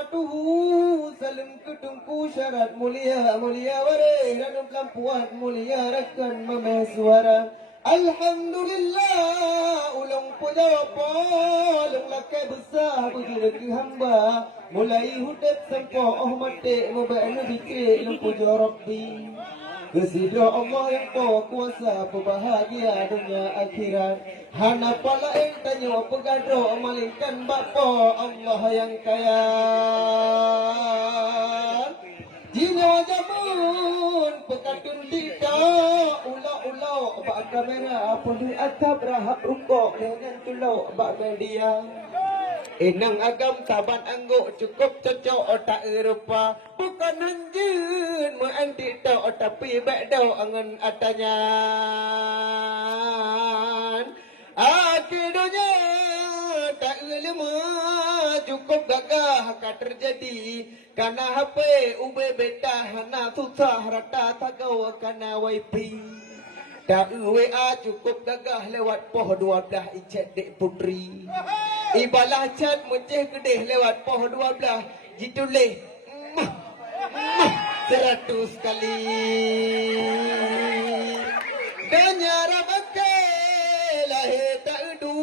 azamatuhu salim ketungku syarat mulia mulia wareh dan pelampuan mulia rakan memeh suara. Alhamdulillah ulang puja apa ulang lakai besar bagi rezeki hamba mulai hidup sampai mati membina bikir ulang puja Rabbi. Kesidra Allah yang kuasa berbahagia dunia akhirat. Hana pala yang tanya pegadro malingkan bapa Allah yang kaya. Jina jamun pekatun tidak ulau-ulau bak kamera poli atap rahap rukuk dengan tulau bak media. Enang agam taban angguk cukup cocok otak erupa bukan hanjin menganti tau tapi baik dau angan atanyan. Akhirnya tak ilmu cukup gagah akan terjadi karena HP ube beta hana susah rata tagaw karena wifi. Tak WA cukup gagah lewat poh 12 icet dek putri. Ibalah chat menceh gedeh lewat poh 12 jituleh 100 kali. Dan nyara bakai lahir tak edu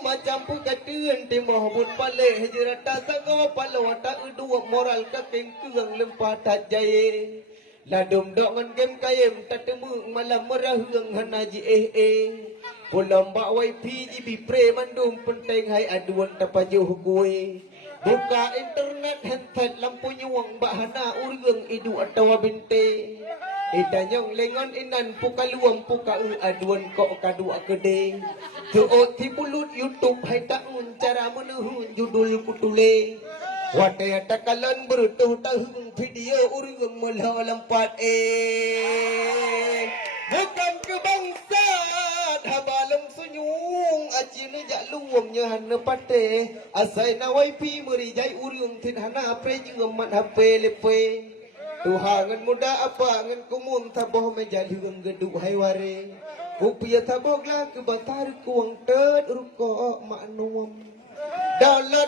macam pukatun timah bun paleh jerata sangaw palo tak edu moral kakeng keang lempah tak jaya. Ladum dongan game kayem tak temu malam merah heng hanaji pulang bak wifi jibi pre mandum penting hai aduan tapajuh gue. Buka internet handphone lampu nyuang bak hana urang idu atau binte. Itanyong lengon inan puka luang puka aduan kok kadu akede. Tuot tibulut YouTube hai taun cara menuhun judul kutule. Wadaya takalan berutuh tahun video urang melah lampat bukan kebangsa habalang sunyung acina jak luangnya hana pate asai na wifi merijai urang tin hana pre jeung HP lepe. Tuhangan muda apa ngan kumun taboh meja liung geduk hai ware. Upia taboglah ke batar kuang ted ruko maknum. Dalam